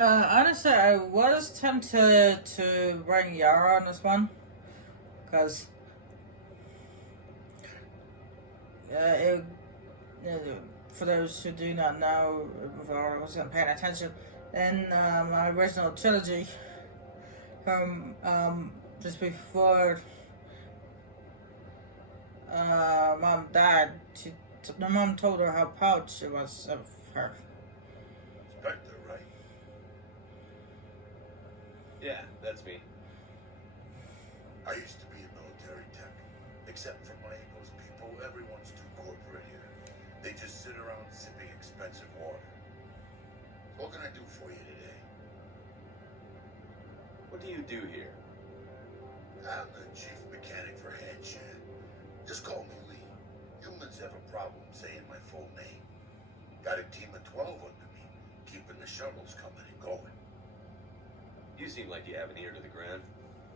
Honestly, I was tempted to bring Yara on this one because it, for those who do not know, or wasn't paying attention, in my original trilogy, just before mom died, the mom told her how proud she was of her. Spectre, right? Yeah, that's me. I used to be a military tech. Except for money, those people, everyone's too corporate here. They just sit around sipping expensive water. What can I do for you today? What do you do here? I'm the chief mechanic for Handshed. Just call me Lee. Humans have a problem saying my full name. Got a team of 12 under me, keeping the shuttles coming and going. You seem like you have an ear to the ground.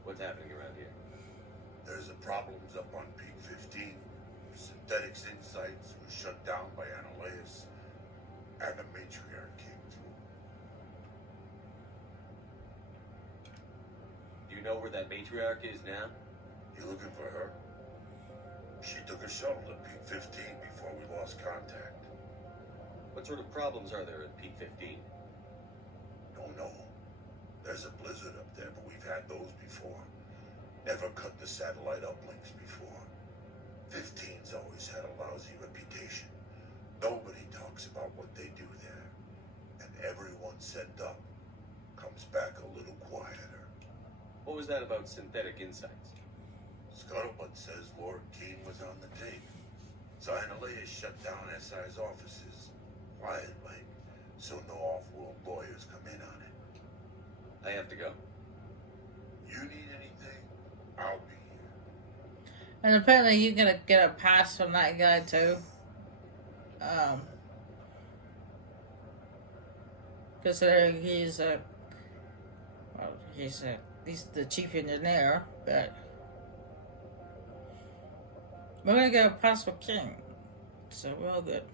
What's happening around here? There's the problems up on Peak 15. Synthetics Insights was shut down by Annaleus, and the matriarch came through. Do you know where that matriarch is now? You looking for her? She took a shuttle to Peak 15 before we lost contact. What sort of problems are there at Peak 15? Don't know. There's a blizzard up there, but we've had those before. Never cut the satellite uplinks before. 15's always had a lousy reputation. Nobody talks about what they do there. And everyone sent up comes back a little quieter. What was that about synthetic insights? Scuttlebutt says Lord Keene was on the tape. So Annaleia shut down SI's offices. Quiet like, so no off-world lawyers come in on it. I have to go. You need anything? I'll be here. And apparently, you're gonna get a pass from that guy too. Considering he's he's the chief engineer, but we're gonna get a pass for King, so we're all good.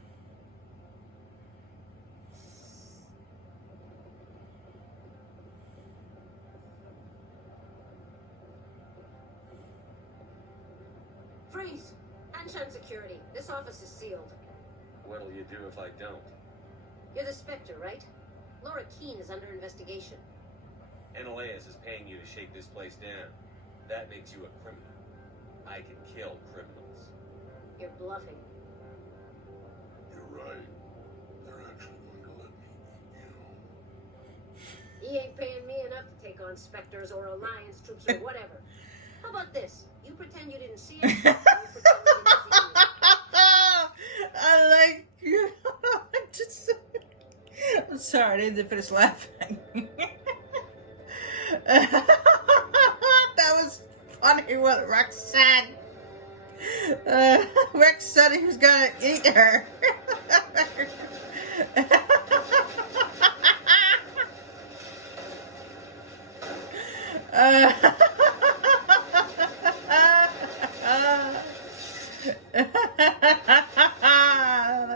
Freeze! Anshan security. This office is sealed. What'll you do if I don't? You're the Spectre, right? Laura Keene is under investigation. Annaleus is paying you to shake this place down. That makes you a criminal. I can kill criminals. You're bluffing. You're right. They're actually going to let me eat you. He ain't paying me enough to take on Spectres or Alliance troops or whatever. How about this? You pretend you didn't see it. You pretend we didn't see you. I like you. I'm sorry, I didn't finish laughing. That was funny what Rex said. Rex said he was gonna eat her.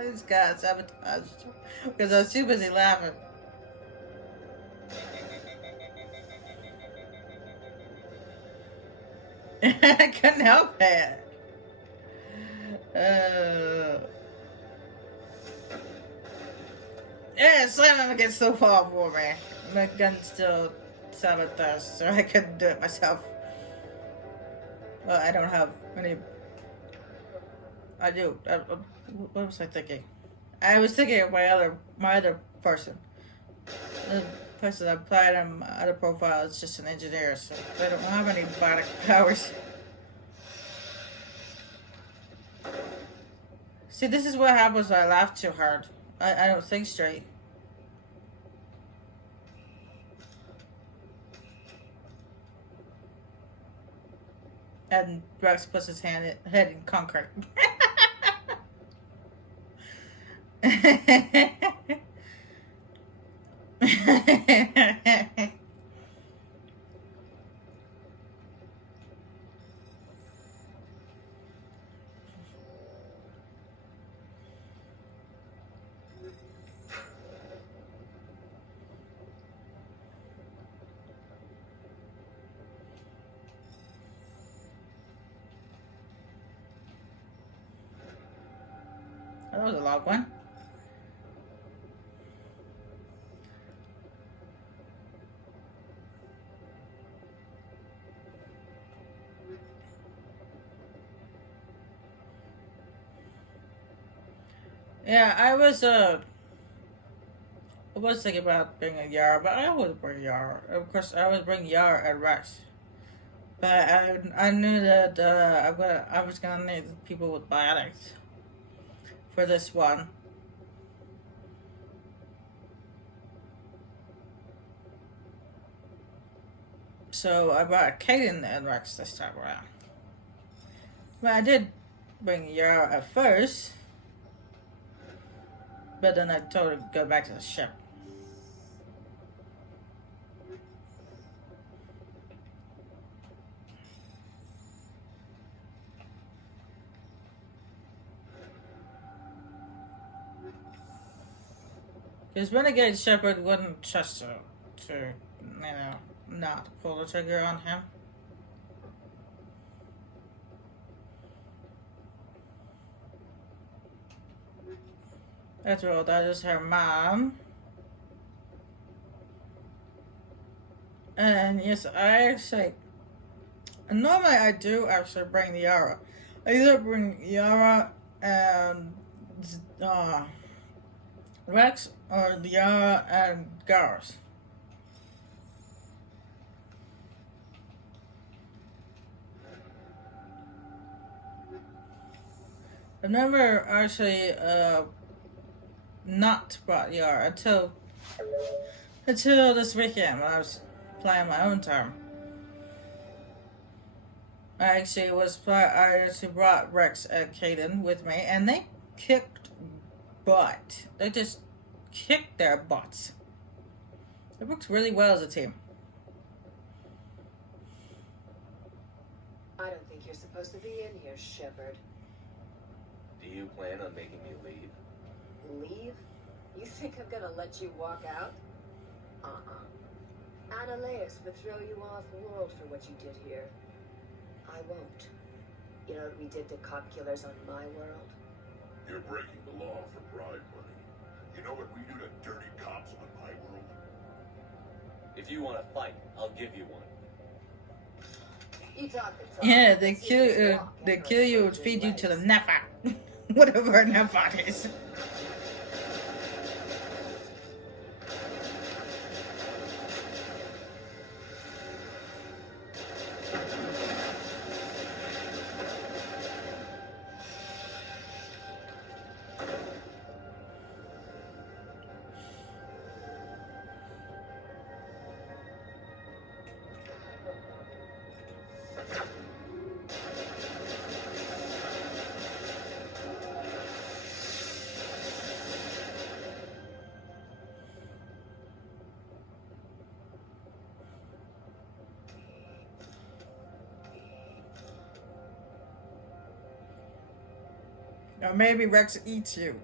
These guys sabotaged because I was too busy laughing. I couldn't help it. Yeah, slamming against the wall for me. My gun still sabotaged, so I couldn't do it myself. Well, I don't have any. I do. What was I thinking? I was thinking of my other person. The person I applied on my other profile is just an engineer, so they don't have any biotic powers. See, this is what happens when I laugh too hard. I don't think straight. And Rex puts his head in concrete. was a long one. Yeah, I was thinking about bringing Yara, but I would bring Yara. Of course, I would bring Yara and Rex. But I knew that I was gonna need people with biotics for this one. So I brought Kaden and Rex this time around. But I did bring Yara at first, but then I told her to go back to the ship. Because Renegade Shepard wouldn't trust her to, not pull the trigger on him. After all, that is her mom. And yes, I actually, normally I do actually bring Yara. I either bring Yara and Rex or Yara and Garrus. I've never actually not brought Yara until this weekend when I was playing my own term. I actually brought Rex and Kaden with me, and they kicked butt. They just kicked their butts. It works really well as a team. I don't think you're supposed to be in here, Shepard. Do you plan on making me leave? Leave? You think I'm gonna let you walk out? Annaleus would throw you off world for what you did here. I won't. You know what we did to cop killers on my world? You're breaking the law for bribe money. You know what we do to dirty cops on my world? If you want to fight, I'll give you one. You talk the talk. Yeah, they See kill you walk they and kill you I'll and take feed your you to the legs. Nefat. Whatever a Nefat is. Or maybe Rex eats you.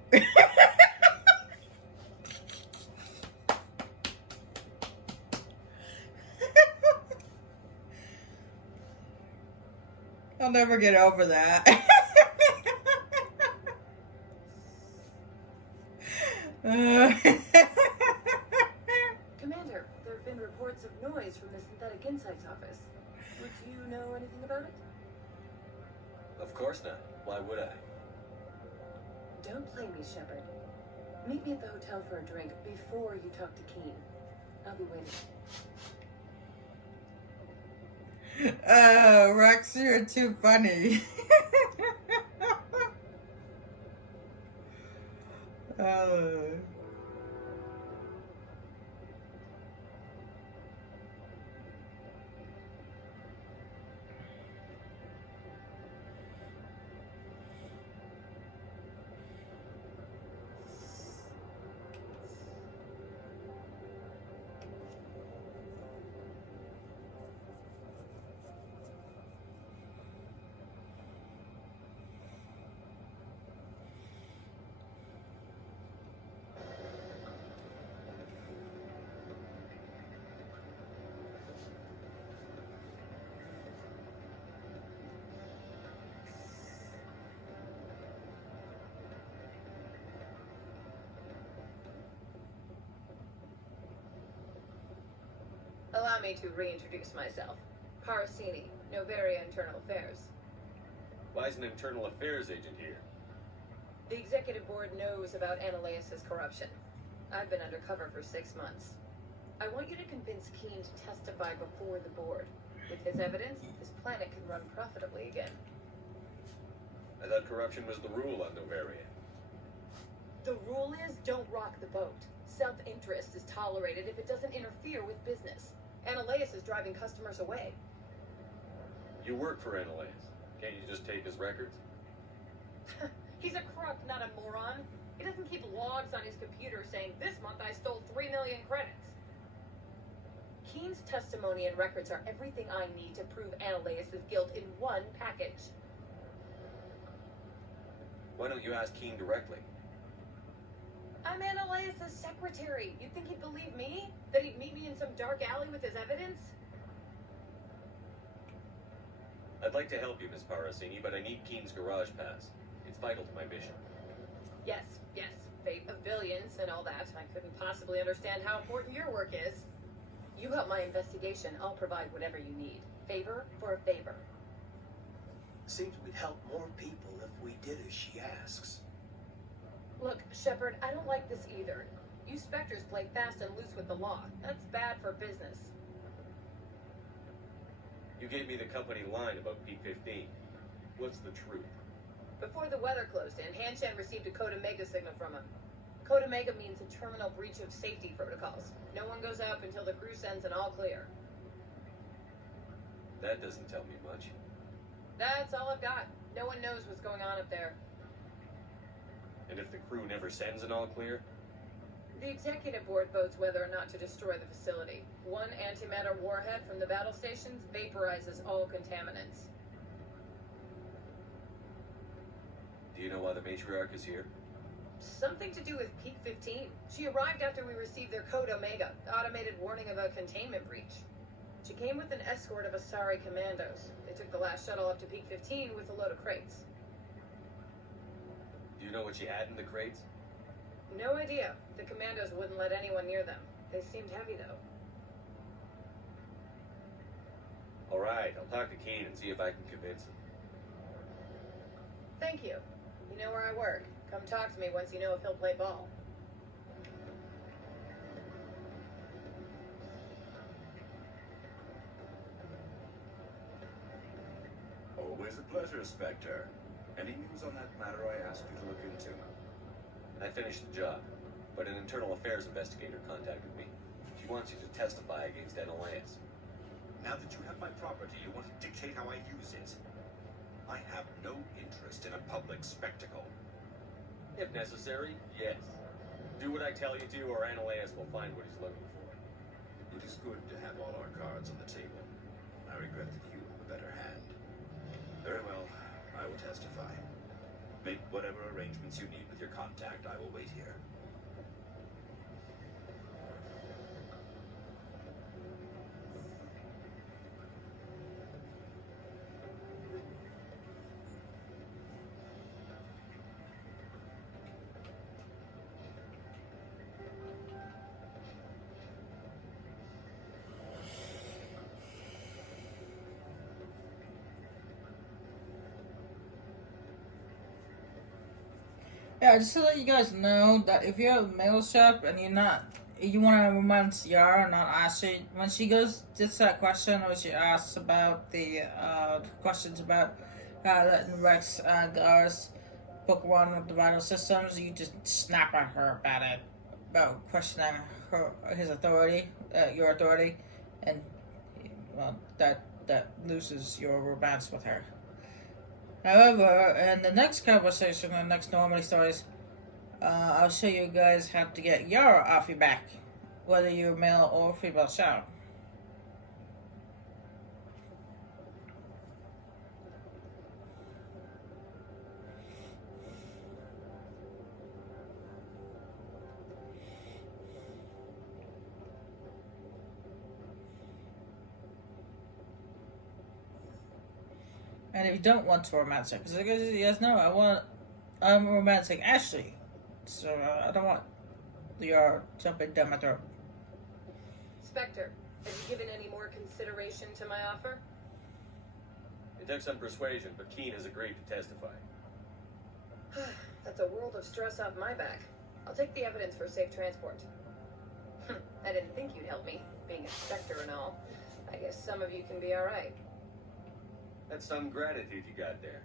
I'll never get over that. Commander, there have been reports of noise from the Synthetic Insights office. Would you know anything about it? Of course not. Why would I? Don't play me, Shepard. Meet me at the hotel for a drink before you talk to Keen. I'll be waiting. Rex, you're too funny. Allow me to reintroduce myself. Parasini, Novaria Internal Affairs. Why is an internal affairs agent here? The executive board knows about Ananias' corruption. I've been undercover for 6 months. I want you to convince Keen to testify before the board. With his evidence, this planet can run profitably again. I thought corruption was the rule on Novaria. The rule is don't rock the boat. Self-interest is tolerated if it doesn't interfere with business. Ananias is driving customers away. You work for Ananias. Can't you just take his records? He's a crook, not a moron. He doesn't keep logs on his computer saying, this month I stole 3 million credits. Keen's testimony and records are everything I need to prove Ananias' guilt in one package. Why don't you ask Keen directly? I'm Ananias' secretary. You'd think he'd believe me? That he'd meet me in some dark alley with his evidence? I'd like to help you, Miss Parasini, but I need Keen's garage pass. It's vital to my mission. Yes, fate of billions and all that. I couldn't possibly understand how important your work is. You help my investigation, I'll provide whatever you need. Favor for a favor. Seems we'd help more people if we did as she asks. Look, Shepard, I don't like this either. You Spectres play fast and loose with the law. That's bad for business. You gave me the company line about P-15. What's the truth? Before the weather closed in, Hanshan received a Code Omega signal from him. Code Omega means a terminal breach of safety protocols. No one goes up until the crew sends an all clear. That doesn't tell me much. That's all I've got. No one knows what's going on up there. And if the crew never sends an all clear? The executive board votes whether or not to destroy the facility. One antimatter warhead from the battle stations vaporizes all contaminants. Do you know why the matriarch is here? Something to do with Peak 15. She arrived after we received their Code Omega, automated warning of a containment breach. She came with an escort of Asari commandos. They took the last shuttle up to Peak 15 with a load of crates. Do you know what she had in the crates? No idea. The commandos wouldn't let anyone near them. They seemed heavy, though. All right, I'll talk to Keen and see if I can convince him. Thank you. You know where I work. Come talk to me once you know if he'll play ball. Always a pleasure, Spectre. Any news on that matter I asked you to look into? I finished the job, but an internal affairs investigator contacted me. She wants you to testify against Ananias. Now that you have my property, you want to dictate how I use it. I have no interest in a public spectacle. If necessary, yes. Do what I tell you to, or Ananias will find what he's looking for. It is good to have all our cards on the table. I regret that you have a better hand. Very well, I will testify. Make whatever arrangements you need with your contact. I will wait here. Yeah, just to let you guys know that if you're a mail shop and you want to romance Yara, not Ashley, when she goes, just that question where she asks about the questions about letting Rex Gars book one of the vital systems, you just snap at her about it, about questioning his authority, your authority, and well, that loses your romance with her. However, in the next conversation, the next normally stories, I'll show you guys how to get Yara off your back, whether you're male or female child. And if you don't want to romance her, because you guys know, I'm romancing Ashley, so I don't want your jumping down my throat. Spectre, Have you given any more consideration to my offer? It took some persuasion, but Keen has agreed to testify. That's a world of stress off my back. I'll take the evidence for safe transport. I didn't think you'd help me, being a Spectre and all. I guess some of you can be alright. That's some gratitude you got there.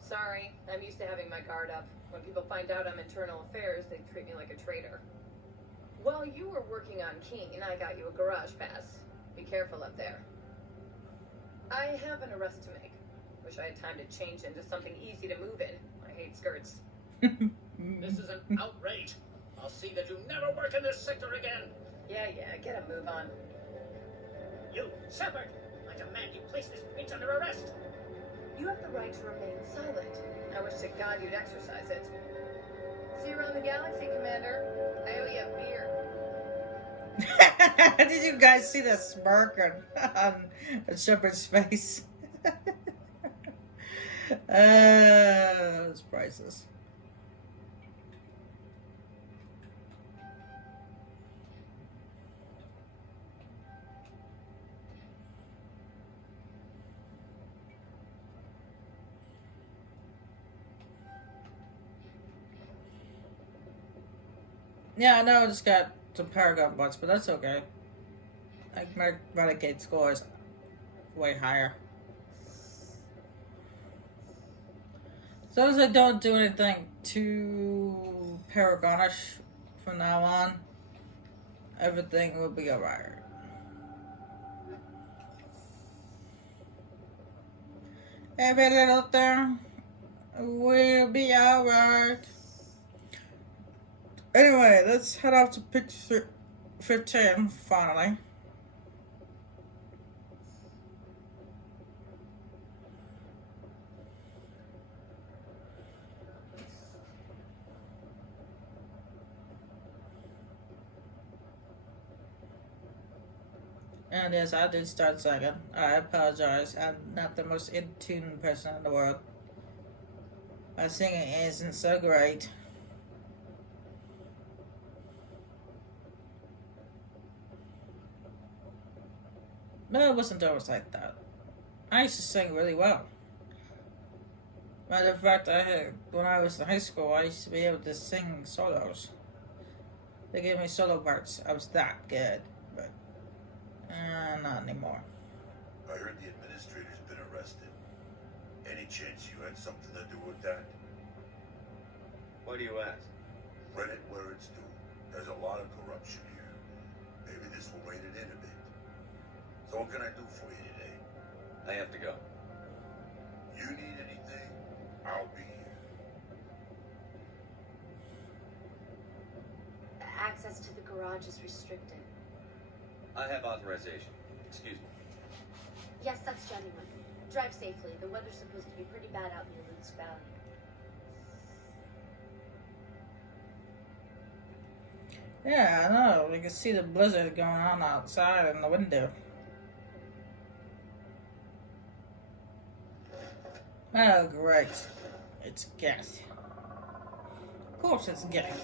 Sorry, I'm used to having my guard up. When people find out I'm internal affairs, they treat me like a traitor. While you were working on Keen, I got you a garage pass. Be careful up there. I have an arrest to make. Wish I had time to change into something easy to move in. I hate skirts. This is an outrage. I'll see that you never work in this sector again. Yeah, get a move on. You, Shepard, I demand you place this bitch under arrest. You have the right to remain silent. I wish to God you'd exercise it. See you around the galaxy, Commander. I owe you a beer. Did you guys see the smirk on Shepard's face? That was priceless. Yeah, I know I just got some Paragon butts, but that's okay. Like, my Renegade score is way higher. As long as I don't do anything too Paragonish from now on, everything will be alright. Every little thing will be alright. Anyway, let's head off to picture 15 finally. And yes, I did start second. I apologize. I'm not the most in tune person in the world. My singing isn't so great. No, it wasn't always like that. I used to sing really well. Matter of fact, when I was in high school, I used to be able to sing solos. They gave me solo parts. I was that good, but not anymore. I heard the administrator's been arrested. Any chance you had something to do with that? Why do you ask? Read it where it's due. There's a lot of corruption here. Maybe this will rein it in a bit. So what can I do for you today? I have to go. You need anything, I'll be here. Access to the garage is restricted. I have authorization. Excuse me. Yes, that's genuine. Drive safely. The weather's supposed to be pretty bad out in the Luke's Valley. Yeah, I know. We can see the blizzard going on outside in the window. Oh, great. It's gas. Of course it's gas.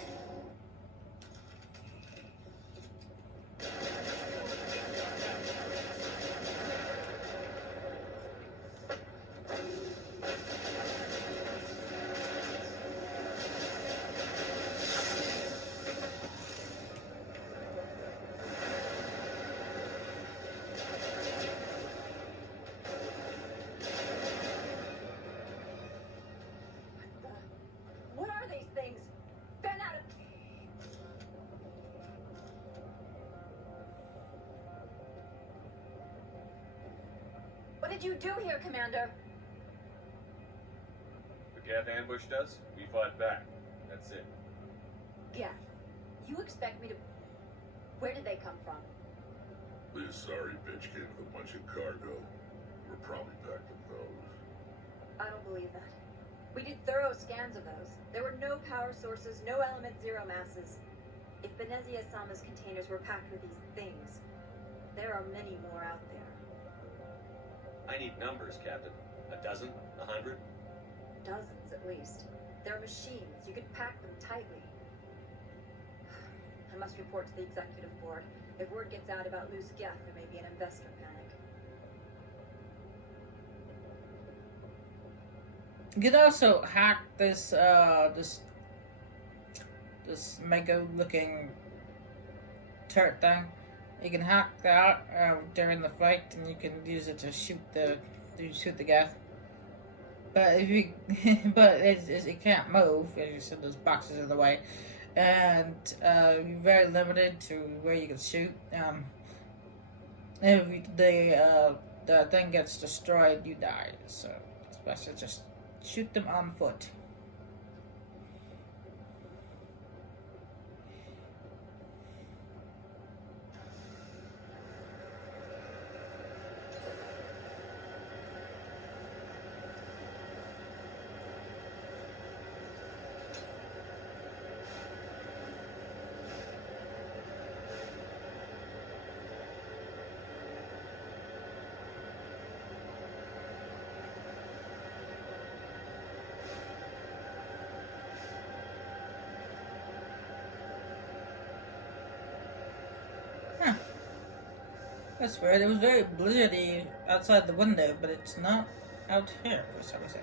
What are these things? They're not a... What did you do here, Commander? The Geth ambushed us. We fought back. That's it. Yeah. You expect me to... Where did they come from? This sorry bitch came with a bunch of cargo. We're probably back with those. I don't believe that. We did thorough scans of those. There were no power sources, no element zero masses. If Benezia Sama's containers were packed with these things, there are many more out there. I need numbers, Captain. A dozen? 100? Dozens, at least. They're machines. You could pack them tightly. I must report to the executive board. If word gets out about loose Geth, there may be an investor panic. You can also hack this this mega looking turret thing. You can hack that during the fight, and you can use it to shoot the Geth. But if you, but it can't move. As you said, those boxes in the way, and you're very limited to where you can shoot. If the thing gets destroyed, you die. So it's best to just shoot them on foot. That's weird. It was very blizzardy outside the window, but it's not out here for some reason.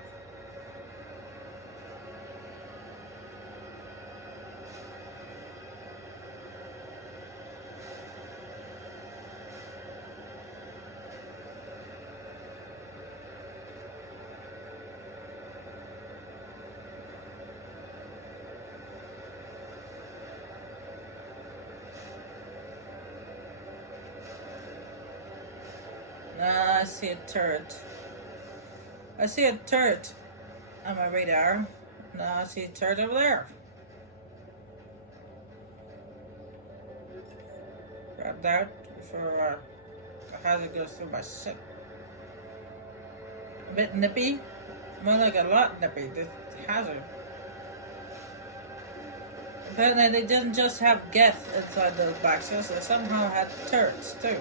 I see a turret. I see a turret on my radar. I see a turret over there. Grab that before the hazard goes through my ship. A bit nippy. More like a lot nippy, this hazard. Apparently they didn't just have Geth inside those boxes, they somehow had turrets too.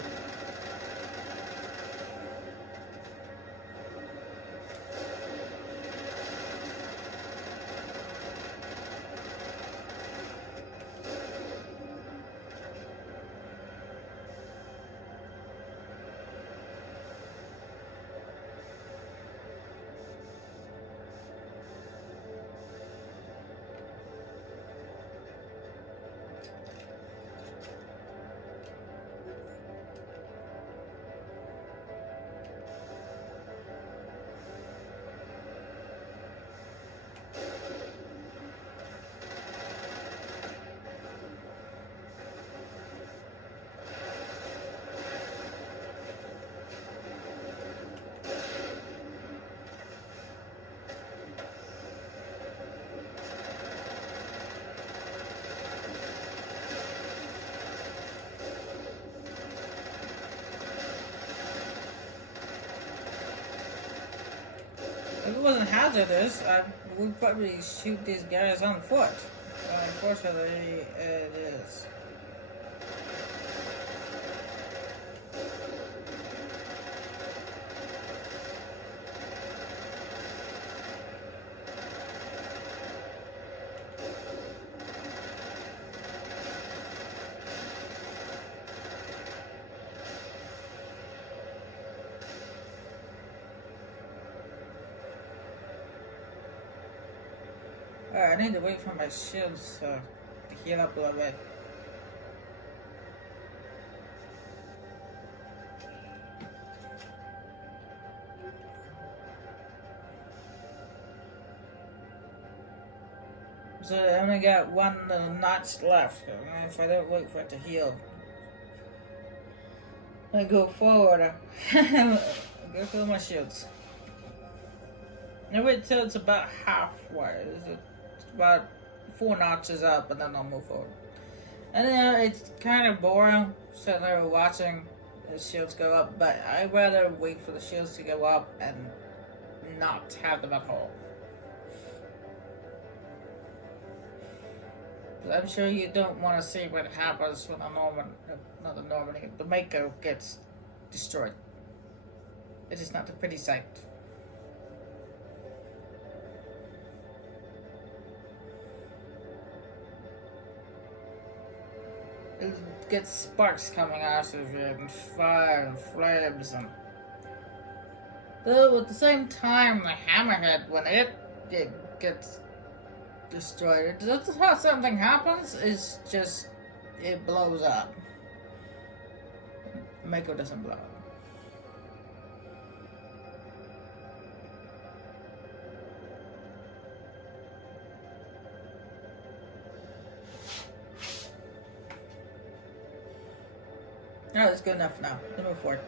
If it wasn't hazardous, we'd probably shoot these guys on foot. Unfortunately, it is. I need to wait for my shields to heal up a little bit. So I only got one notch left. If I don't wait for it to heal, I go forward. Go fill my shields. I wait till it's about halfway. It's about 4 notches up, and then I'll move forward. And then it's kind of boring sitting there watching the shields go up, but I'd rather wait for the shields to go up and not have them at all. But I'm sure you don't want to see what happens when the Mako gets destroyed. It is not a pretty sight. it gets sparks coming out of it, and fire and flames, and though at the same time, the hammerhead, when it gets destroyed, that's how something happens. It's just it blows up. Mako doesn't blow up. No, it's good enough now. Let's move forward.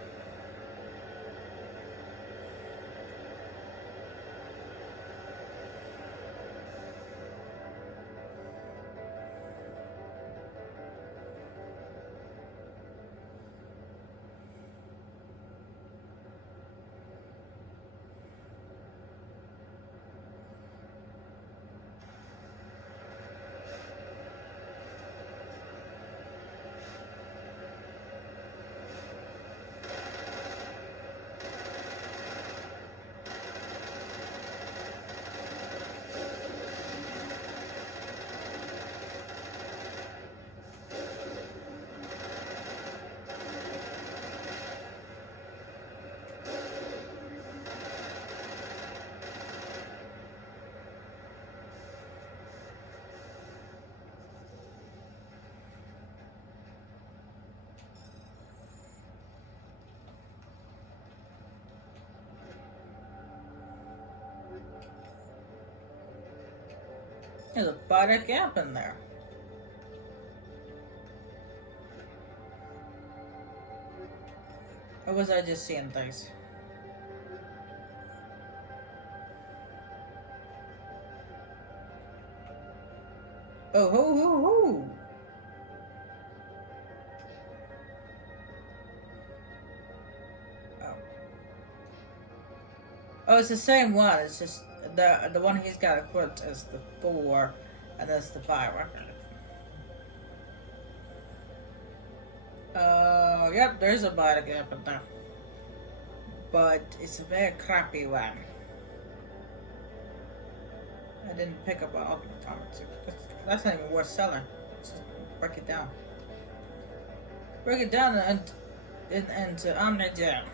There's a body gap in there. Or was I just seeing things? Oh, ho, ho, ho. Oh. Oh, it's the same one. It's just the one he's got equipped is the 4, and that's the 5. Yep, there's a body gap in there. But it's a very crappy one. I didn't pick up an automaton. That's not even worth selling. Just break it down. Break it down and into Omni Jam.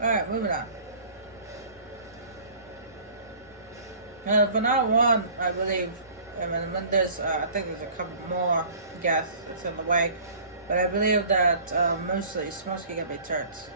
Alright, moving on. For now on, I believe, I mean, when there's, I think there's a couple more guests that's in the way, but I believe that it's mostly gonna be turrets.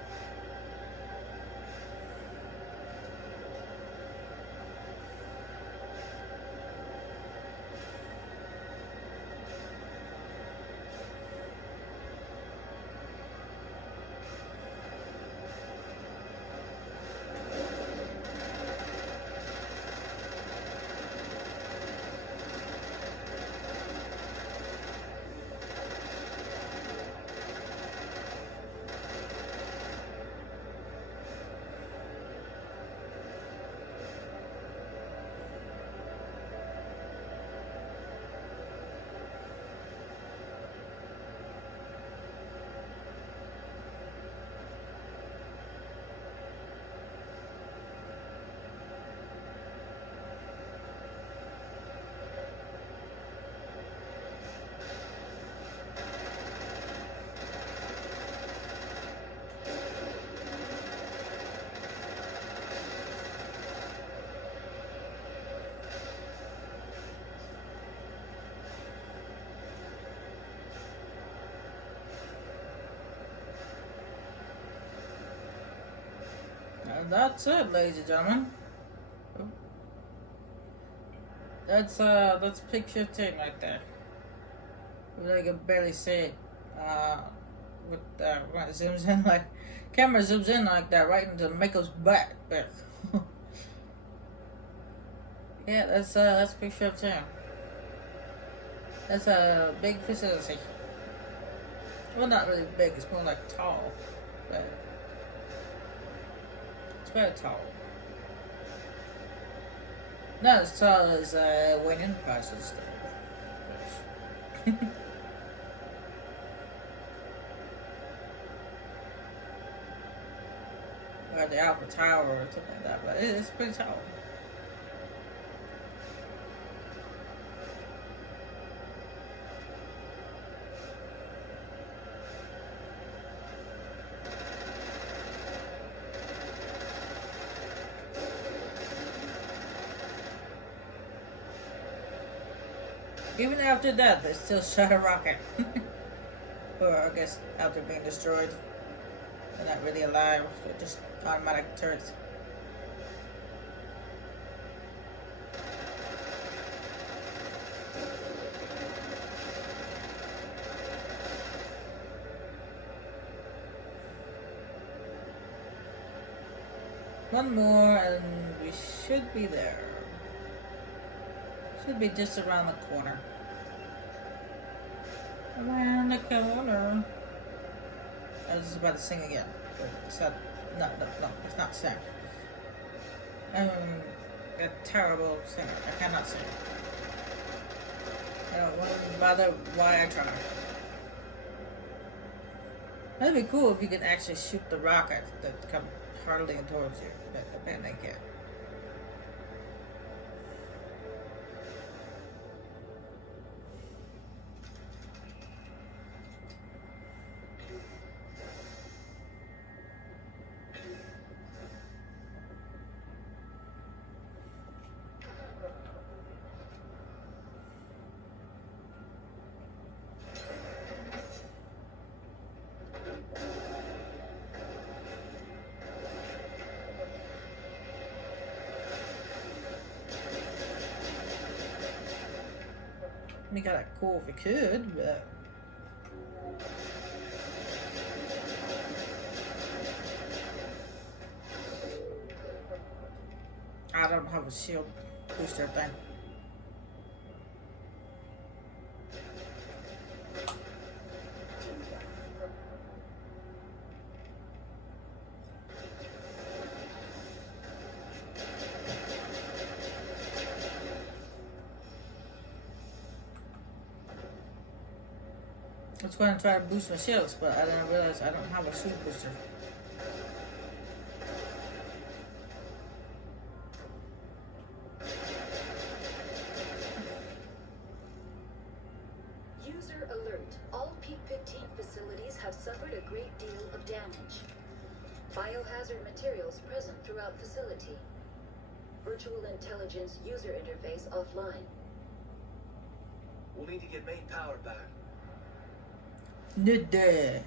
And that's it, ladies and gentlemen. That's picture 10 right there. I can barely see it. When it zooms in, like camera zooms in like that, right into Mako's butt. But yeah, that's picture of 10. That's a big facility. Well, not really big. It's more like tall, but it's very tall. Not as tall as Wayne Enterprises. Or the Alpha Tower or something like that, but it's pretty tall. Even after that, they still shot a rocket. Or I guess after being destroyed. They're not really alive. They're just automatic turrets. One more and we should be there. Should be just around the corner. Around the corner. I was just about to sing again. But it's not, no, it's not sing. I'm a terrible singer. I cannot sing. I don't bother why I try. That'd be cool if you could actually shoot the rocket that come hurtling towards you. But apparently I can't. We got it cool if we could, but I don't have a shield booster thing. I was going to try to boost my shields, but I didn't realize I don't have a shield booster. User alert. All Peak 15 facilities have suffered a great deal of damage. Biohazard materials present throughout facility. Virtual intelligence user interface offline. We'll need to get main power back. Nidde.